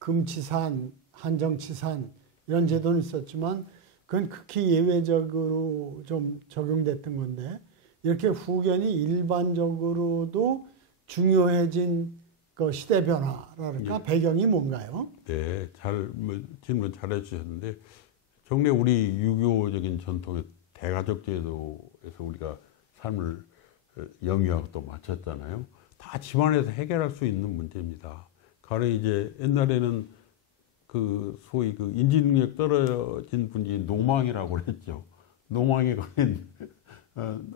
금치산, 한정치산 이런 제도는 있었지만 그건 극히 예외적으로 좀 적용됐던 건데 이렇게 후견이 일반적으로도 중요해진 그 시대 변화랄까 예. 배경이 뭔가요? 네, 질문 잘해 주셨는데 정말 우리 유교적인 전통의 대가족 제도에서 우리가 삶을 영위하고 또 마쳤잖아요. 다 집안에서 해결할 수 있는 문제입니다. 가령 이제 옛날에는 그 소위 그 인지 능력 떨어진 분이 노망이라고 그랬죠. 노망에 관한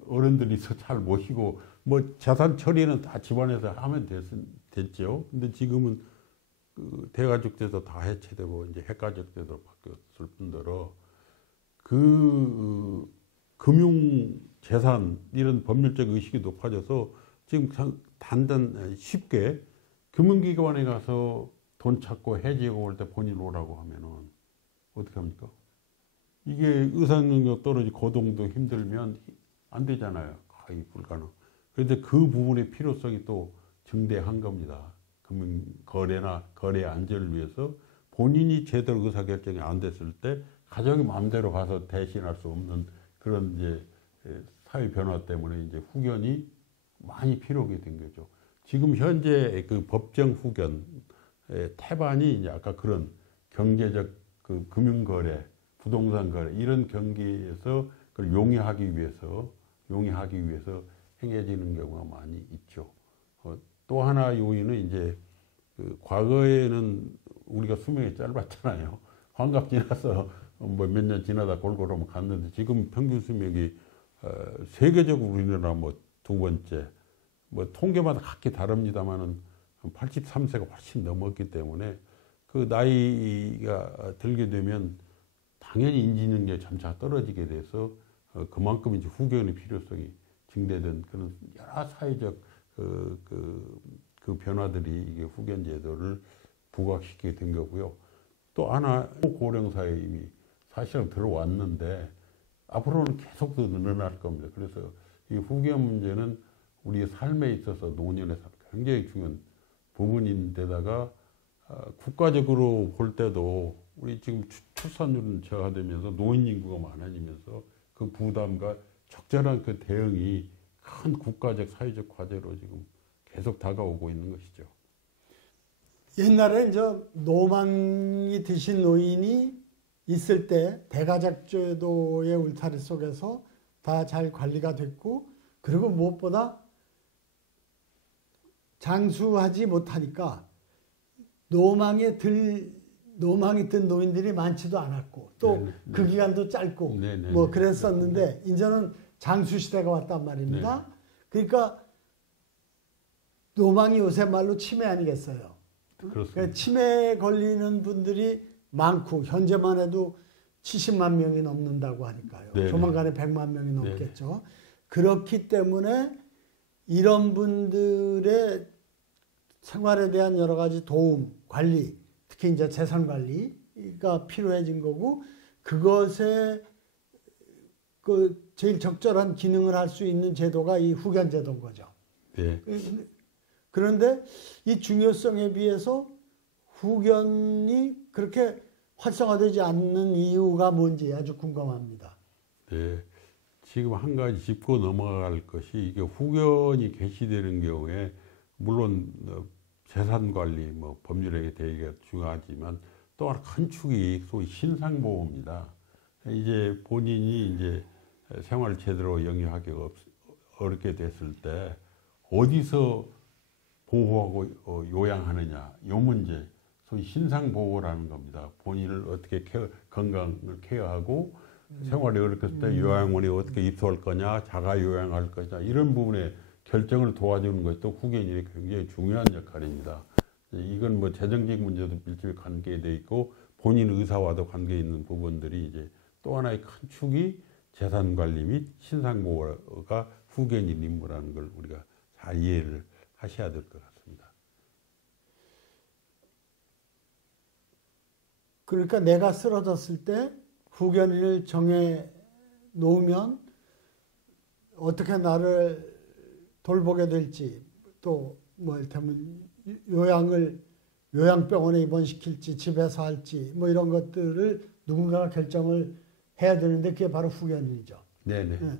어른들이 잘 모시고 뭐 재산 처리는 다 집안에서 하면 됐죠. 근데 지금은 그 대가족 제도 다 해체되고 이제 핵가족 제도로 바뀌었을 뿐더러 그 금융 재산 이런 법률적 의식이 높아져서 지금 쉽게 금융기관에 가서 돈 찾고 해지하고 올 때 본인 오라고 하면은 어떻게 합니까? 이게 의사능력 떨어지고 거동도 힘들면 안 되잖아요. 거의 불가능. 그런데 그 부분의 필요성이 또 증대한 겁니다. 금융 거래 안전을 위해서 본인이 제대로 의사결정이 안 됐을 때 가정이 마음대로 가서 대신할 수 없는 그런 이제 사회 변화 때문에 이제 후견이 많이 필요하게 된 거죠. 지금 현재 그 법정 후견 태반이 이제 아까 그런 경제적 그 금융거래, 부동산 거래 이런 경기에서 그걸 용이하기 위해서 행해지는 경우가 많이 있죠. 또 하나 요인은 이제 그 과거에는 우리가 수명이 짧았잖아요. 환갑 지나서 뭐 몇 년 지나다 골고루 갔는데 지금 평균 수명이 세계적으로 우리나라 뭐 두 번째 뭐 통계마다 각기 다릅니다만은 83세가 훨씬 넘었기 때문에 그 나이가 들게 되면 당연히 인지 능력이 점차 떨어지게 돼서 그만큼 이제 후견의 필요성이 증대된 그런 여러 사회적 그 변화들이 이게 후견 제도를 부각시키게 된 거고요. 또 하나 고령사회 이미 사실은 들어왔는데 앞으로는 계속 더 늘어날 겁니다. 그래서 이 후견 문제는 우리의 삶에 있어서 노년에 굉장히 중요한 부분인데다가 국가적으로 볼 때도 우리 지금 출산율은 저하되면서 노인 인구가 많아지면서 그 부담과 적절한 그 대응이 큰 국가적 사회적 과제로 지금 계속 다가오고 있는 것이죠. 옛날에 이제 노망이 드신 노인이 있을 때 대가족 제도의 울타리 속에서 다 잘 관리가 됐고 그리고 무엇보다 장수하지 못하니까 노망이 든 노인들이 많지도 않았고 또 그 기간도 짧고 뭐 그랬었는데 이제는 장수 시대가 왔단 말입니다. 그러니까 노망이 요새 말로 치매 아니겠어요? 그러니까 치매에 걸리는 분들이 많고 현재만 해도 70만 명이 넘는다고 하니까요. 조만간에 100만 명이 넘겠죠. 그렇기 때문에 이런 분들의 생활에 대한 여러 가지 도움, 관리, 특히 이제 재산 관리가 필요해진 거고 그것에 그 제일 적절한 기능을 할 수 있는 제도가 이 후견 제도인 거죠. 네. 그런데 이 중요성에 비해서 후견이 그렇게 활성화되지 않는 이유가 뭔지 아주 궁금합니다. 네. 지금 한 가지 짚고 넘어갈 것이 이게 후견이 개시되는 경우에 물론 재산 관리, 뭐 법률에 대해 중요하지만 또 하나 큰 축이 소위 신상보호입니다. 이제 본인이 이제 생활을 제대로 영위하기 어렵게 됐을 때 어디서 보호하고 요양하느냐 이 문제 소위 신상보호라는 겁니다. 본인을 어떻게 건강을 케어하고 생활이 어렵겠을 때 요양원에 어떻게 입소할 거냐 자가요양할 거냐 이런 부분에 결정을 도와주는 것이 또 후견인의 굉장히 중요한 역할입니다. 이건 뭐 재정적 문제도 밀접히 관계되어 있고 본인 의사와도 관계 있는 부분들이 이제 또 하나의 큰 축이 재산 관리 및 신상보호가 후견인 임무라는 걸 우리가 잘 이해를 하셔야 될 것 같습니다. 그러니까 내가 쓰러졌을 때 후견인을 정해 놓으면 어떻게 나를 돌보게 될지 또 뭐 이를테면 요양을 요양병원에 입원시킬지 집에서 할지 뭐 이런 것들을 누군가가 결정을 해야 되는데 그게 바로 후견인이죠. 네네. 네.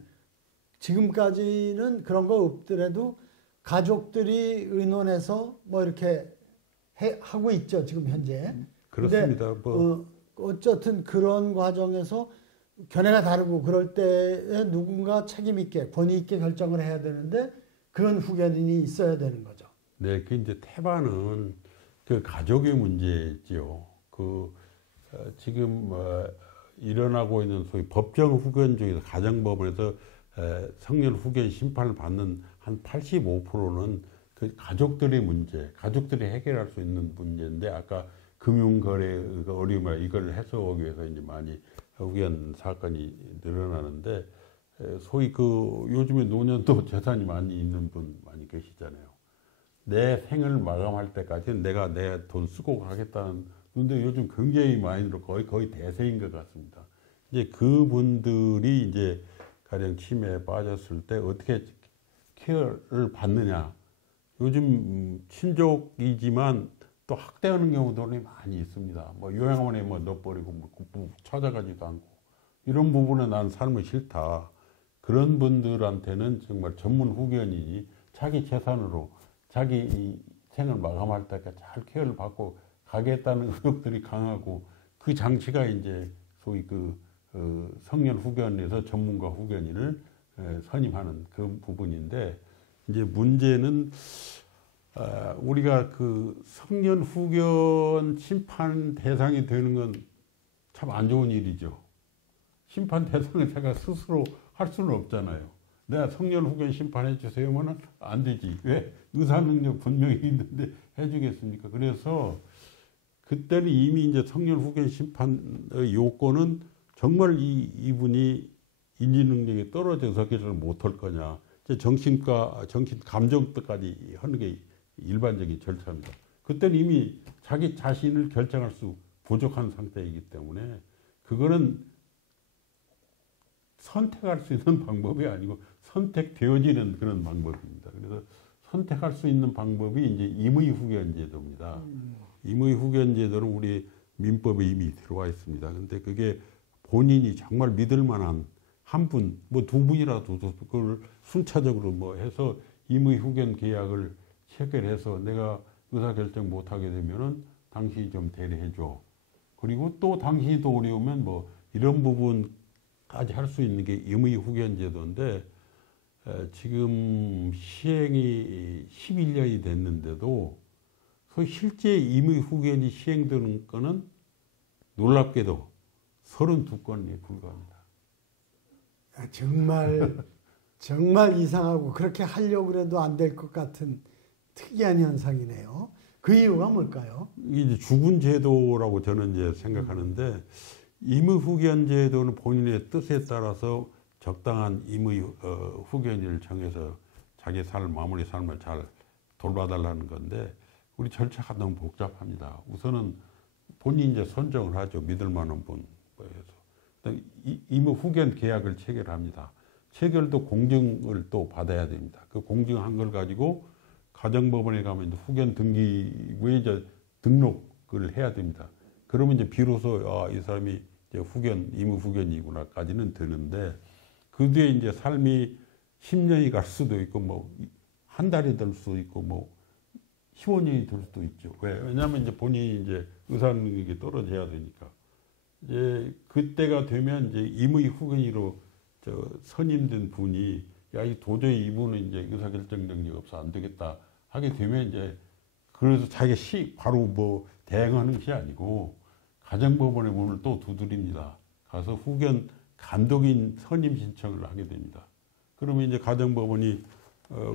지금까지는 그런 거 없더라도 가족들이 의논해서 뭐 이렇게 하고 있죠. 지금 현재. 그렇습니다. 어쨌든 그런 과정에서 견해가 다르고 그럴 때에 누군가 책임 있게 권위 있게 결정을 해야 되는데 그런 후견인이 있어야 되는 거죠. 네, 그 이제 태반은 그 가족의 문제지요. 지금 일어나고 있는 소위 법정 후견 중에서 가정법원에서 성년 후견 심판을 받는 한 85%는 그 가족들의 문제, 가족들이 해결할 수 있는 문제인데 아까 금융거래 어려움을 이걸 해소하기 위해서 이제 많이 후견 사건이 늘어나는데 소위 요즘에 노년도 재산이 많이 있는 분 많이 계시잖아요. 내 생을 마감할 때까지 내가 내 돈 쓰고 가겠다는 근데 요즘 굉장히 많이 늘어 거의 대세인 것 같습니다. 이제 그분들이 이제 가령 치매에 빠졌을 때 어떻게 케어를 받느냐. 요즘 친족이지만 또 학대하는 경우도 많이 있습니다. 뭐 요양원에 뭐 넣어버리고 뭐 찾아가지도 않고 이런 부분에 난 삶이 싫다. 그런 분들한테는 정말 전문 후견인이 자기 재산으로 자기 생을 마감할 때까지 잘 케어를 받고 가겠다는 의욕들이 강하고 그 장치가 이제 소위 성년 후견에서 전문가 후견인을 선임하는 그 부분인데 이제 문제는 우리가 성년 후견 심판 대상이 되는 건 참 안 좋은 일이죠. 심판 대상을 제가 스스로 할 수는 없잖아요. 내가 성년 후견 심판해 주세요면은 안 되지. 왜? 의사 능력 분명히 있는데 해주겠습니까? 그래서 그때는 이미 이제 성년 후견 심판의 요건은 정말 이분이 인지 능력이 떨어져서 그걸 못할 거냐. 이제 정신 감정까지 하는 게 일반적인 절차입니다. 그때는 이미 자기 자신을 결정할 수 부족한 상태이기 때문에 그거는 선택할 수 있는 방법이 아니고 선택되어지는 그런 방법입니다. 그래서 선택할 수 있는 방법이 이제 임의후견제도입니다. 임의후견제도는 우리 민법에 이미 들어와 있습니다. 근데 그게 본인이 정말 믿을 만한 한 분, 뭐 두 분이라도 그걸 순차적으로 뭐 해서 임의후견 계약을 체결해서 내가 의사결정 못하게 되면은 당신이 좀 대리해줘. 그리고 또 당신이 어려우면 뭐 이런 부분까지 할 수 있는 게 임의후견제도인데 지금 시행이 11년이 됐는데도 실제 임의후견이 시행되는 거는 놀랍게도 32건에 불과합니다. 정말 이상하고 그렇게 하려고 해도 안 될 것 같은 특이한 현상이네요. 그 이유가 뭘까요? 이제 주군 제도라고 저는 이제 생각하는데 임의 후견제도는 본인의 뜻에 따라서 적당한 임의 후견인을 정해서 자기 마무리 삶을 잘 돌봐달라는 건데 우리 절차가 너무 복잡합니다. 우선은 본인이 이제 선정을 하죠. 믿을 만한 분 해서 임의 후견 계약을 체결합니다. 체결도 공증을 또 받아야 됩니다. 그 공증한 걸 가지고 가정법원에 가면 이제 후견 등기부에 이제 등록을 해야 됩니다. 그러면 이제 비로소 이 사람이 이제 임의 후견이구나까지는 되는데 그 뒤에 이제 삶이 10년이 갈 수도 있고 뭐 한 달이 될 수도 있고 뭐 15년이 될 수도 있죠. 왜냐하면 이제 본인이 이제 의사 능력이 떨어져야 되니까 이제 그때가 되면 이제 임의 후견인으로 선임된 분이 도저히 이분은 이제 의사결정 능력이 없어 안 되겠다 하게 되면 이제 그래서 자기가 바로 뭐 대응하는 것이 아니고 가정법원의 문을 또 두드립니다. 가서 후견 감독인 선임 신청을 하게 됩니다. 그러면 이제 가정법원이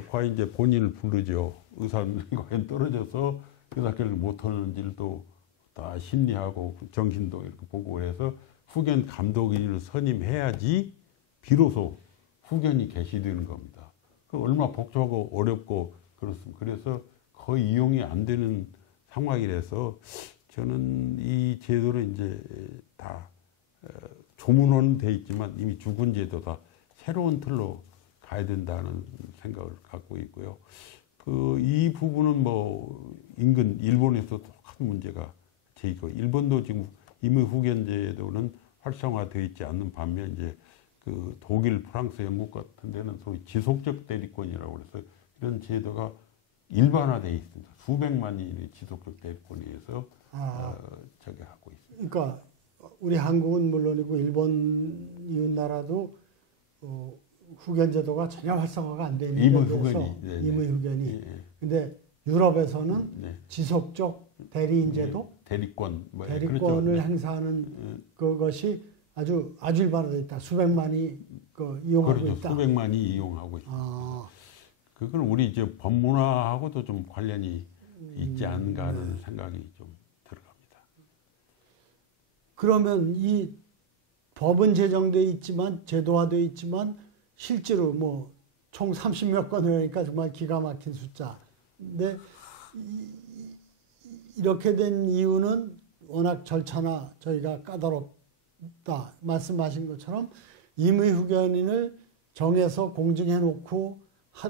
과연 이제 본인을 부르죠. 의사 능력이 과연 떨어져서 의사결정 못하는지를 또 다 심리하고 정신도 이렇게 보고 해서 후견 감독인을 선임해야지 비로소 후견이 개시되는 겁니다. 얼마나 복잡하고 어렵고 그렇습니다. 그래서 거의 이용이 안 되는 상황이라서 저는 이 제도를 이제 다 조문은 돼 있지만 이미 주군 제도다 새로운 틀로 가야 된다는 생각을 갖고 있고요. 이 부분은 뭐 인근 일본에서 큰 문제가 제기고 일본도 지금 임의 후견 제도는 활성화되어 있지 않는 반면 이제 그 독일, 프랑스, 영국 같은 데는 소위 지속적 대리권이라고 해서 이런 제도가 일반화되어 있습니다. 수백만이 지속적 대리권에 의해서 저기 하고 있습니다. 그러니까 우리 한국은 물론이고 일본 이웃 나라도 후견 제도가 전혀 활성화가 안 돼 있는 임의 후견이. 임의 후견이. 근데 유럽에서는 지속적 대리인 제도, 대리권, 대리권을 그렇죠. 행사하는 그것이 아주 일반화되어 있다. 수백만이 이용하고 그렇죠. 있다. 수백만이 이용하고 있습니다. 그건 우리 이제 법문화하고도 좀 관련이 있지 않은가 하는 생각이 좀 들어갑니다. 그러면 이 법은 제정되어 있지만 제도화되어 있지만 실제로 뭐 총 30몇 건이니까 정말 기가 막힌 숫자. 근데 이렇게 된 이유는 워낙 절차나 저희가 까다롭다 말씀하신 것처럼 임의 후견인을 정해서 공증해 놓고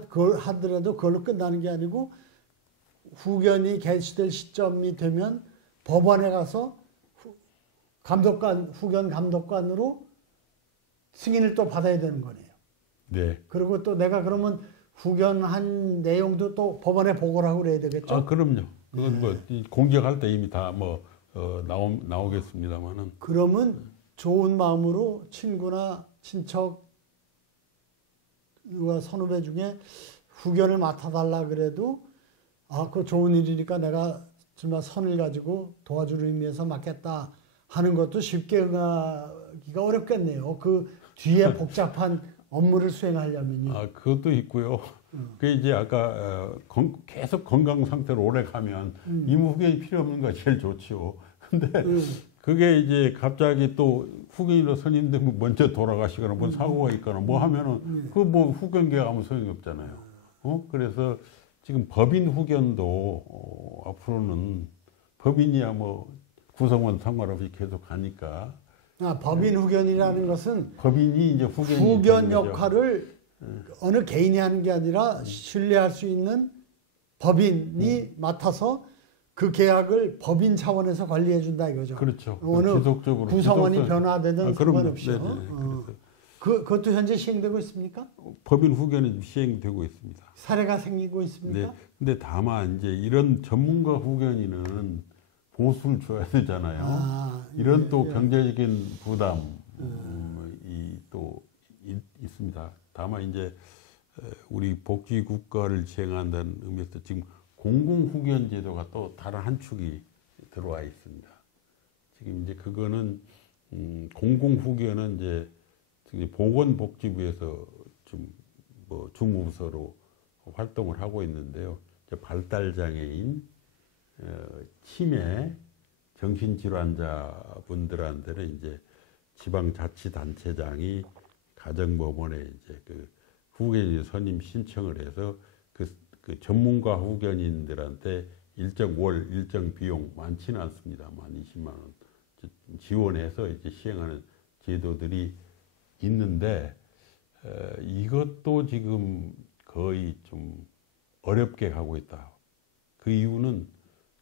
그걸 하더라도 그걸로 끝나는 게 아니고 후견이 개시될 시점이 되면 법원에 가서 후견 감독관으로 승인을 또 받아야 되는 거네요. 네. 그리고 또 내가 그러면 후견한 내용도 또 법원에 보고를 하고 그래야 되겠죠? 그럼요. 그건 뭐 공적할 때 이미 다 뭐 나오겠습니다만은. 그러면 좋은 마음으로 친구나 친척과 선후배 중에 후견을 맡아달라 그래도 그거 좋은 일이니까 내가 정말 선을 가지고 도와주는 의미에서 맡겠다 하는 것도 쉽게 응하기가 어렵겠네요. 그 뒤에 복잡한 업무를 수행하려면요. 그것도 있고요. 그 이제 아까 계속 건강 상태로 오래 가면 임의 후견이 필요 없는 거 제일 좋지요. 근데 그게 이제 갑자기 또 후견인으로 선임되면 먼저 돌아가시거나 뭔 사고가 있거나 뭐 하면은 그 뭐 후견계가 아무 소용이 없잖아요. 그래서 지금 법인 후견도 앞으로는 법인이야 뭐 구성원 상관없이 계속 가니까. 법인 후견이라는 것은 법인이 이제 후견 역할을 어느 개인이 하는 게 아니라 신뢰할 수 있는 법인이 맡아서 그 계약을 법인 차원에서 관리해 준다 이거죠. 그렇죠. 어느 지속적으로 구성원이 변화되든 상관없이. 그래서 그것도 현재 시행되고 있습니까? 법인 후견은 시행되고 있습니다. 사례가 생기고 있습니까? 네. 근데 다만 이제 이런 전문가 후견인은 보수를 줘야 되잖아요. 이런 또 경제적인 부담이 또 있습니다. 다만 이제 우리 복지 국가를 시행한다는 의미에서 지금 공공 후견 제도가 또 다른 한 축이 들어와 있습니다. 지금 이제 그거는 공공 후견은 이제 보건복지부에서 좀 뭐 주무부서로 활동을 하고 있는데요. 발달장애인, 치매, 정신질환자분들한테는 이제 지방자치단체장이 가정법원에 이제 그 후견인 선임 신청을 해서 그 전문가 후견인들한테 일정 비용 많지는 않습니다만 20만 원 지원해서 이제 시행하는 제도들이 있는데 이것도 지금 거의 좀 어렵게 가고 있다. 그 이유는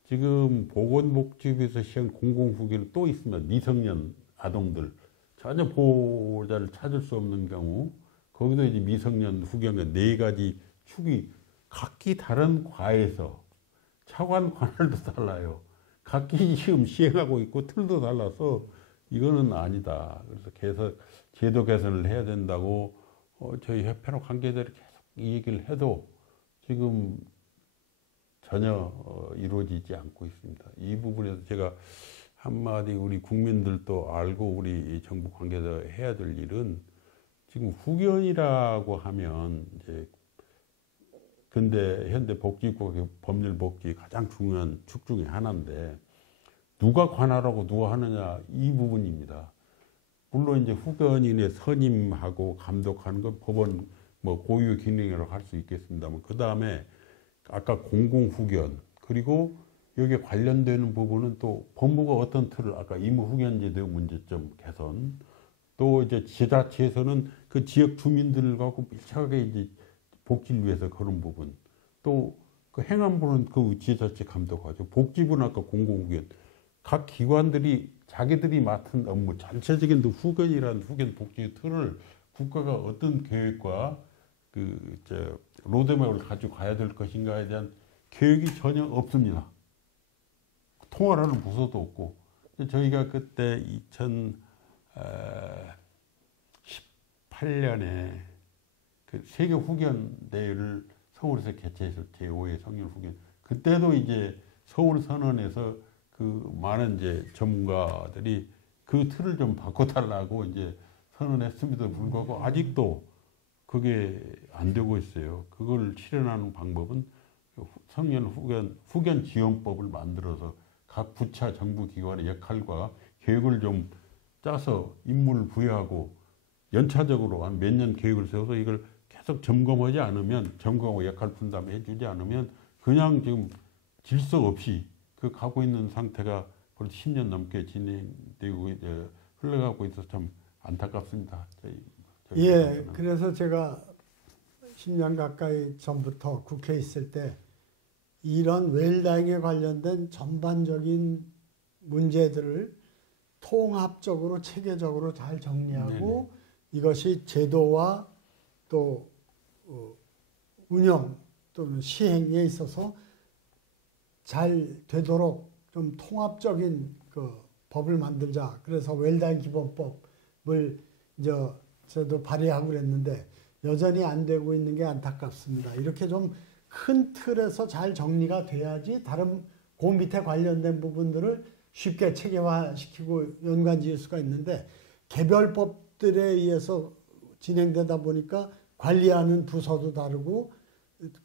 지금 보건복지부에서 시행 공공후견은 또 있습니다. 미성년 아동들 전혀 보호자를 찾을 수 없는 경우 거기도 이제 미성년 후견의 4가지 축이 각기 다른 과에서 차관 관할도 달라요. 각기 지금 시행하고 있고 틀도 달라서 이거는 아니다. 그래서 제도 개선을 해야 된다고 저희 협회로 관계자들이 계속 이 얘기를 해도 지금 전혀 이루어지지 않고 있습니다. 이 부분에서 제가 한마디 우리 국민들도 알고 우리 정부 관계자 해야 될 일은 지금 후견이라고 하면 이제 근데 현대 복지국의 법률 복지 가장 중요한 축 중에 하나인데 누가 관할하고 누가 하느냐 이 부분입니다. 물론 이제 후견인의 선임하고 감독하는 건 법원 뭐 고유 기능이라고 할 수 있겠습니다만 그 다음에 아까 공공 후견 그리고 여기에 관련되는 부분은 또 법무가 어떤 틀을 아까 임의 후견제도 문제점 개선 또 이제 지자체에서는 그 지역 주민들과 밀착하게 이제 복지를 위해서 그런 부분 또 그 행안부는 그 지자체 감독하죠. 복지부는 아까 공공후견. 각 기관들이 자기들이 맡은 업무, 전체적인 후견이라는 후견 복지 틀을 국가가 어떤 계획과 로드맵을 가지고 가야 될 것인가에 대한 계획이 전혀 없습니다. 통화라는 부서도 없고. 저희가 그때 2018년에 그 세계 후견 대회를 서울에서 개최해서 제5회 성년 후견. 그때도 이제 서울 선언에서 그 많은 이제 전문가들이 그 틀을 좀 바꿔달라고 이제 선언했음에도 불구하고 아직도 그게 안 되고 있어요. 그걸 실현하는 방법은 성년 후견 지원법을 만들어서 각 부처 정부 기관의 역할과 계획을 좀 짜서 임무를 부여하고 연차적으로 한 몇 년 계획을 세워서 이걸 계속 점검하지 않으면, 점검하고 역할 분담해 주지 않으면 그냥 지금 질서 없이 그 가고 있는 상태가 벌써 10년 넘게 진행되고 흘러가고 있어서 참 안타깝습니다. 예, 그래서 제가 10년 가까이 전부터 국회에 있을 때 이런 웰다잉에 관련된 전반적인 문제들을 통합적으로 체계적으로 잘 정리하고 네네. 이것이 제도와 또 운영 또는 시행에 있어서 잘 되도록 좀 통합적인 그 법을 만들자. 그래서 웰다잉 기본법을 이제 저도 발의하고 그랬는데 여전히 안 되고 있는 게 안타깝습니다. 이렇게 좀 큰 틀에서 잘 정리가 돼야지 다른 그 밑에 관련된 부분들을 쉽게 체계화시키고 연관 지을 수가 있는데 개별법들에 의해서 진행되다 보니까 관리하는 부서도 다르고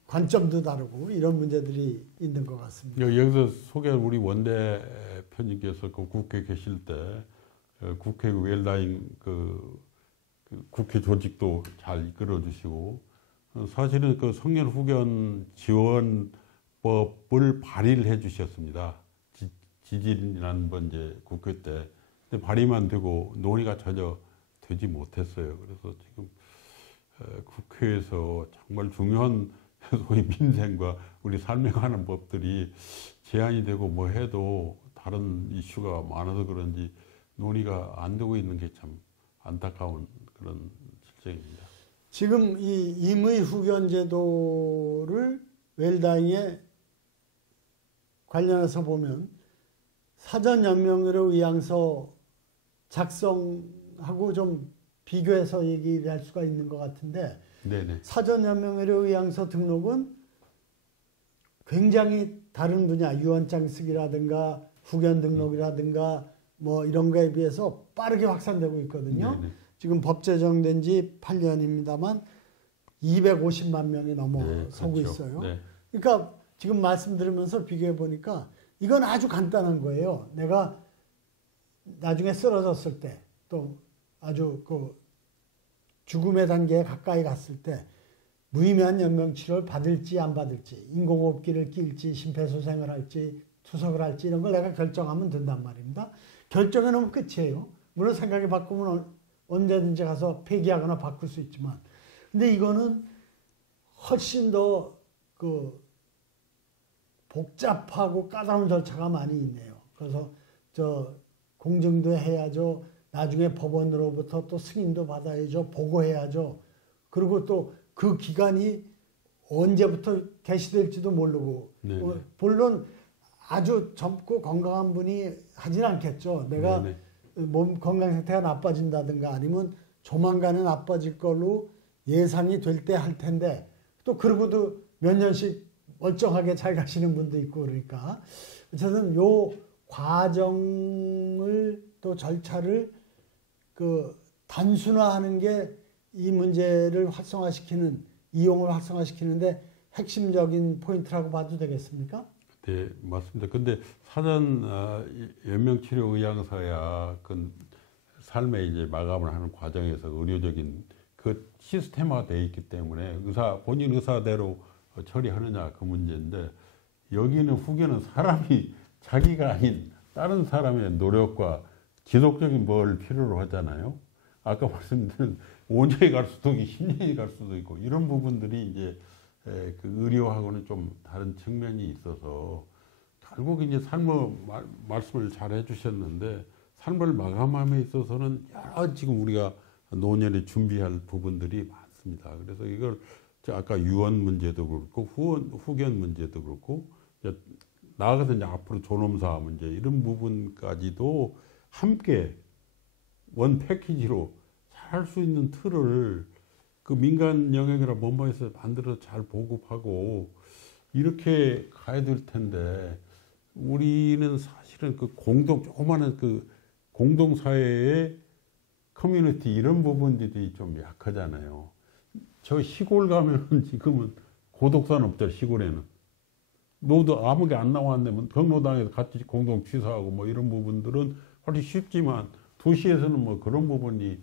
관점도 다르고 이런 문제들이 있는 것 같습니다. 여기서 소개한 우리 원대표님께서 그 국회 계실 때 국회 웰다잉 국회 조직도 잘 이끌어 주시고 사실은 그 성년 후견 지원법을 발의를 해 주셨습니다. 지지난번 이제 국회 때. 근데 발의만 되고 논의가 전혀 되지 못했어요. 그래서 지금 국회에서 정말 중요한 소위 민생과 우리 삶에 관한 법들이 제안이 되고 뭐 해도 다른 이슈가 많아서 그런지 논의가 안 되고 있는 게 참 안타까운 그런 실정입니다. 지금 이 임의 후견 제도를 웰다잉에 관련해서 보면 사전 연명으로 의향서 작성하고 좀 비교해서 얘기를 할 수가 있는 것 같은데 네네. 사전 연명으로 의향서 등록은 굉장히 다른 분야, 유언장 쓰기라든가 후견 등록이라든가 뭐 이런 거에 비해서 빠르게 확산되고 있거든요. 네네. 지금 법 제정된 지 8년입니다만 250만 명이 넘어서고 네, 그렇죠. 있어요. 네. 그러니까 지금 말씀 들으면서 비교해 보니까 이건 아주 간단한 거예요. 내가 나중에 쓰러졌을 때 또 아주 그 죽음의 단계에 가까이 갔을 때 무의미한 연명 치료를 받을지 안 받을지, 인공호흡기를 낄지, 심폐소생을 할지, 투석을 할지 이런 걸 내가 결정하면 된단 말입니다. 결정해 놓으면 끝이에요. 물론 생각이 바꾸면 언제든지 가서 폐기하거나 바꿀 수 있지만, 근데 이거는 훨씬 더 그 복잡하고 까다로운 절차가 많이 있네요. 그래서 공증도 해야죠. 나중에 법원으로부터 또 승인도 받아야죠. 보고해야죠. 그리고 또 그 기간이 언제부터 개시될지도 모르고 물론 아주 젊고 건강한 분이 하진 않겠죠. 내가 네네. 몸 건강 상태가 나빠진다든가 아니면 조만간에 나빠질 걸로 예상이 될 때 할 텐데 또 그러고도 몇 년씩 멀쩡하게 잘 가시는 분도 있고 그러니까 어쨌든 요 과정을 또 절차를 그 단순화하는 게 이 문제를 활성화시키는 이용을 활성화시키는데 핵심적인 포인트라고 봐도 되겠습니까? 네, 맞습니다. 근데 사전 연명치료 의향서야 그 삶의 이제 마감을 하는 과정에서 의료적인 그 시스템화가 되어 있기 때문에 본인 의사대로 처리하느냐 그 문제인데 여기는 후견은 사람이 자기가 아닌 다른 사람의 노력과 지속적인 뭘 필요로 하잖아요. 아까 말씀드린 5년이 갈 수도 있고 10년이 갈 수도 있고 이런 부분들이 이제 그 의료하고는 좀 다른 측면이 있어서 결국 이제 삶의 말씀을 잘 해주셨는데 삶을 마감함에 있어서는 여러 지금 우리가 노년에 준비할 부분들이 많습니다. 그래서 이걸 아까 유언 문제도 그렇고 후견 문제도 그렇고 나아가서 이제 앞으로 존엄사 문제 이런 부분까지도 함께 원 패키지로 잘 할 수 있는 틀을 그 민간 영역이나 뭔가에서 만들어 잘 보급하고 이렇게 가야 될 텐데 우리는 사실은 그 조그마한 그 공동사회의 커뮤니티 이런 부분들이 좀 약하잖아요. 저 시골 가면은 지금은 고독사는 없죠, 시골에는. 노도 아무게 안 나왔는데 경로당에서 같이 공동 취사하고 뭐 이런 부분들은 훨씬 쉽지만 도시에서는 뭐 그런 부분이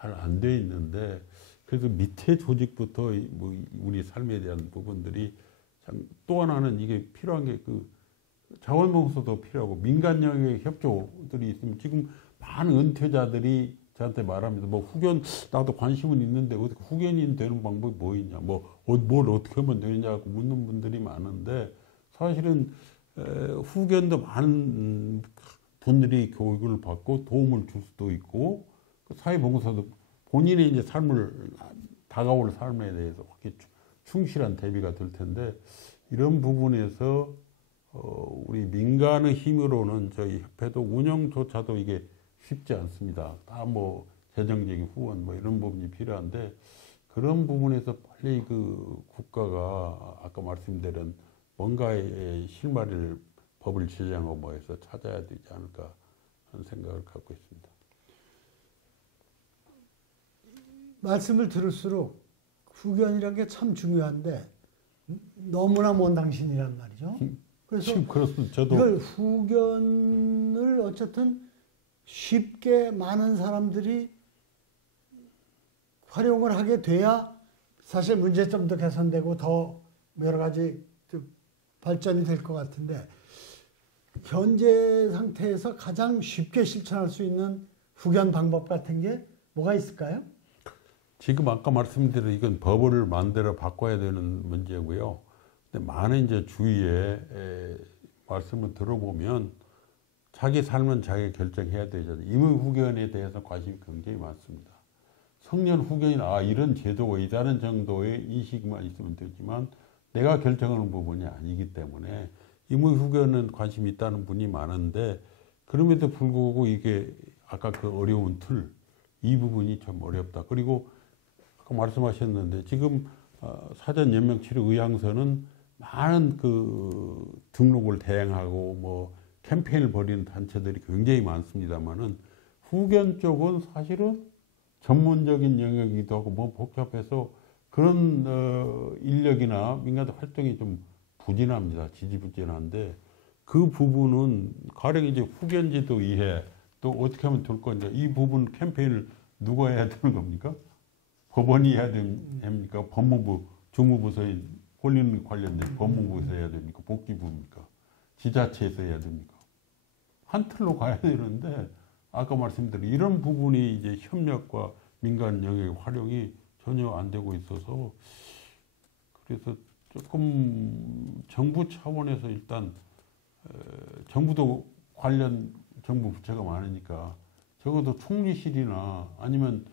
잘 안 돼 있는데 그래서 밑에 조직부터 뭐 우리 삶에 대한 부분들이 참 또 하나는 이게 필요한 게 그 자원봉사도 필요하고 민간 영역의 협조들이 있으면 지금 많은 은퇴자들이 저한테 말합니다. 뭐 후견 나도 관심은 있는데 어떻게 후견인 되는 방법이 뭐 있냐, 뭘 어떻게 하면 되느냐고 묻는 분들이 많은데 사실은 후견도 많은 분들이 교육을 받고 도움을 줄 수도 있고 사회봉사도 본인의 이제 다가올 삶에 대해서 충실한 대비가 될 텐데 이런 부분에서 우리 민간의 힘으로는 저희 협회도 운영조차도 이게 쉽지 않습니다. 다 뭐 재정적인 후원 뭐 이런 부분이 필요한데 그런 부분에서 빨리 그 국가가 아까 말씀드린 뭔가의 실마리를 법을 제정하고 뭐 해서 찾아야 되지 않을까 하는 생각을 갖고 있습니다. 말씀을 들을수록 후견이라는 게 참 중요한데 너무나 먼 당신이란 말이죠. 그래서 그렇습니다. 저도 이걸 후견을 어쨌든 쉽게 많은 사람들이 활용을 하게 돼야 사실 문제점도 개선되고 더 여러 가지 발전이 될 것 같은데 현재 상태에서 가장 쉽게 실천할 수 있는 후견 방법 같은 게 뭐가 있을까요? 지금 아까 말씀드린 이건 법을 만들어 바꿔야 되는 문제고요. 근데 많은 이제 주위에 말씀을 들어보면 자기 삶은 자기가 결정해야 되잖아요. 임의 후견에 대해서 관심이 굉장히 많습니다. 성년 후견이나 이런 제도가 있다는 정도의 인식만 있으면 되지만 내가 결정하는 부분이 아니기 때문에 임의 후견은 관심이 있다는 분이 많은데 그럼에도 불구하고 이게 아까 그 어려운 틀, 이 부분이 좀 어렵다. 그리고 아까 말씀하셨는데 지금 사전 연명치료 의향서는 많은 그 등록을 대행하고 뭐 캠페인을 벌이는 단체들이 굉장히 많습니다만은 후견 쪽은 사실은 전문적인 영역이기도 하고 뭐 복잡해서 그런 인력이나 민간 활동이 좀 부진합니다. 지지부진한데 그 부분은 가령 이제 후견제도 이해 또 어떻게 하면 될 건지 이 부분 캠페인을 누가 해야 되는 겁니까? 법원이 해야 됩니까? 법무부, 주무부서의 권리 관련된 법무부에서 해야 됩니까? 복지부입니까? 지자체에서 해야 됩니까? 한 틀로 가야 되는데 아까 말씀드린 이런 부분이 이제 협력과 민간 영역의 활용이 전혀 안 되고 있어서 그래서 조금 정부 차원에서 일단 정부도 관련 정부 부처가 많으니까 적어도 총리실이나 아니면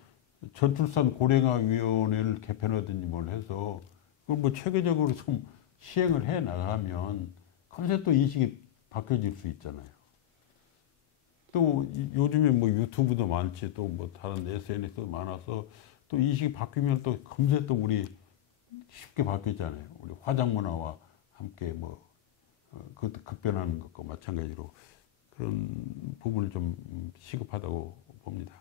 저출산 고령화위원회를 개편하든지 뭘 해서 그걸 뭐 체계적으로 좀 시행을 해 나가면 금세 또 인식이 바뀌어질 수 있잖아요. 또 요즘에 뭐 유튜브도 많지 또 뭐 다른 SNS도 많아서 또 인식이 바뀌면 또 금세 또 우리 쉽게 바뀌잖아요. 우리 화장 문화와 함께 뭐 그것도 급변하는 것과 마찬가지로 그런 부분을 좀 시급하다고 봅니다.